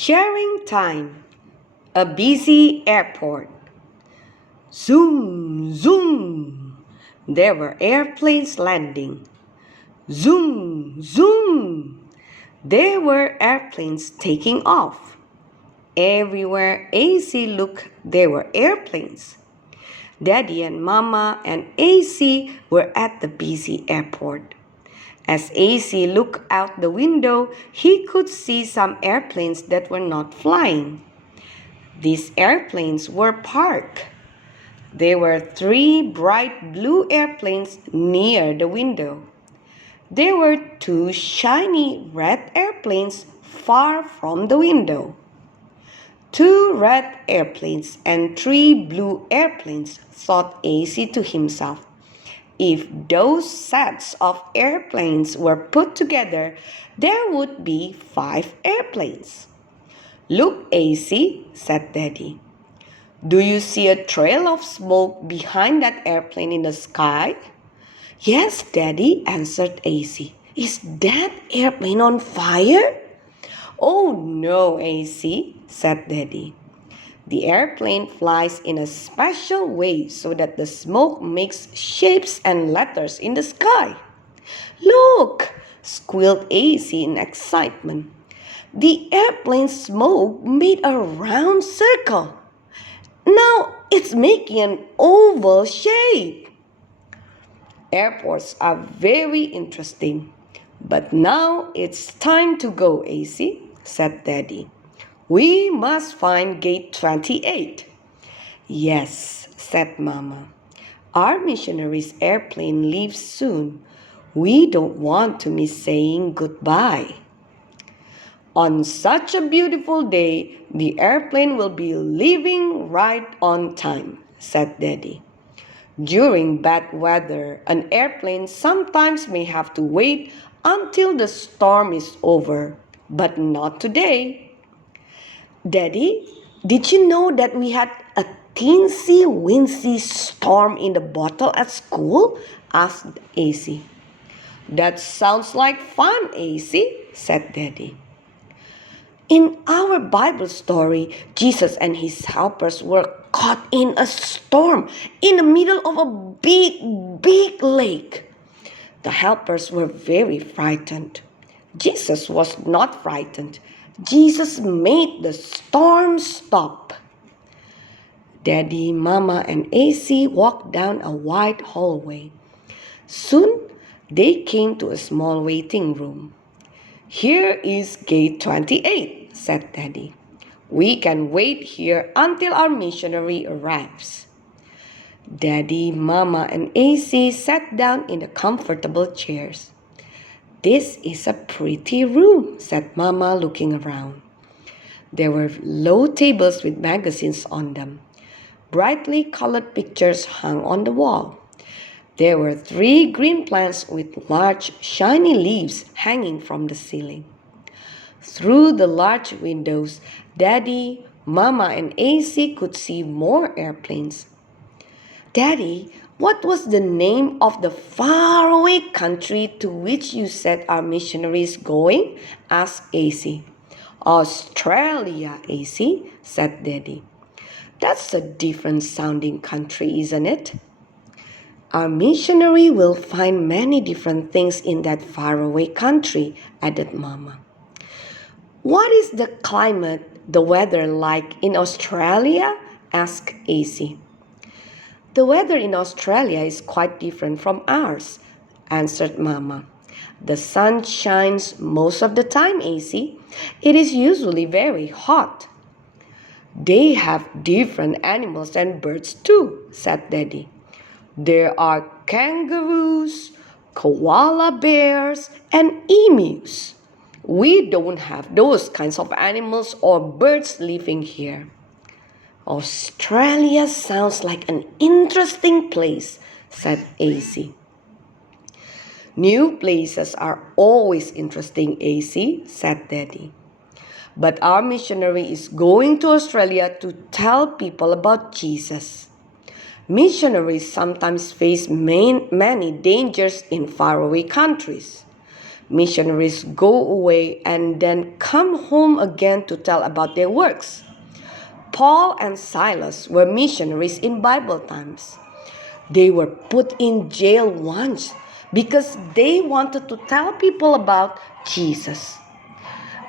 Sharing time. A busy airport. Zoom, zoom. There were airplanes landing. Zoom, zoom. There were airplanes taking off. Everywhere AC looked, there were airplanes. Daddy and Mama and AC were at the busy airport. As AC looked out the window, he could see some airplanes that were not flying. These airplanes were parked. There were 3 bright blue airplanes near the window. There were 2 shiny red airplanes far from the window. 2 red airplanes and 3 blue airplanes, thought AC to himself. If those sets of airplanes were put together, there would be 5 airplanes. Look, AC, said Daddy. Do you see a trail of smoke behind that airplane in the sky? Yes, Daddy, answered AC. Is that airplane on fire? Oh no, AC, said Daddy. The airplane flies in a special way so that the smoke makes shapes and letters in the sky. Look, squealed AC in excitement. The airplane smoke made a round circle. Now it's making an oval shape. Airports are very interesting. But now it's time to go, AC, said Daddy. We must find gate 28. Yes, said Mama. Our missionary's airplane leaves soon. We don't want to miss saying goodbye. On such a beautiful day, the airplane will be leaving right on time, said Daddy. During bad weather, an airplane sometimes may have to wait until the storm is over, but not today. Daddy, did you know that we had a teensy-weensy storm in the bottle at school? Asked AC. That sounds like fun, AC, said Daddy. In our Bible story, Jesus and his helpers were caught in a storm in the middle of a big lake. The helpers were very frightened. Jesus was not frightened. Jesus made the storm stop. Daddy, Mama, and AC walked down a wide hallway. Soon, they came to a small waiting room. Here is gate 28, said Daddy. We can wait here until our missionary arrives. Daddy, Mama, and AC sat down in the comfortable chairs. This is a pretty room, said Mama, looking around. There were low tables with magazines on them. Brightly colored pictures hung on the wall. There were 3 green plants with large, shiny leaves hanging from the ceiling. Through the large windows, Daddy, Mama, and AC could see more airplanes. Daddy, what was the name of the faraway country to which you said our missionary is going? Asked AC. Australia, AC, said Daddy. That's a different sounding country, isn't it? Our missionary will find many different things in that faraway country, added Mama. What is the climate, the weather like in Australia? Asked AC. The weather in Australia is quite different from ours, answered Mama. The sun shines most of the time, AC. It is usually very hot. They have different animals and birds too, said Daddy. There are kangaroos, koala bears, and emus. We don't have those kinds of animals or birds living here. Australia sounds like an interesting place, said AC. New places are always interesting, AC, said Daddy. But our missionary is going to Australia to tell people about Jesus. Missionaries sometimes face many dangers in faraway countries. Missionaries go away and then come home again to tell about their works. Paul and Silas were missionaries in Bible times. They were put in jail once because they wanted to tell people about Jesus.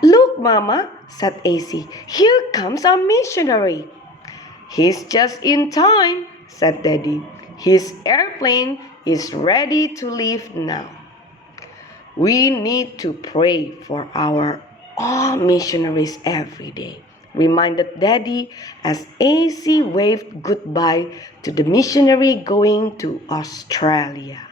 "Look, Mama," said AC, "here comes our missionary." "He's just in time," said Daddy. "His airplane is ready to leave now." We need to pray for our all missionaries every day, reminded Daddy as AC waved goodbye to the missionary going to Australia.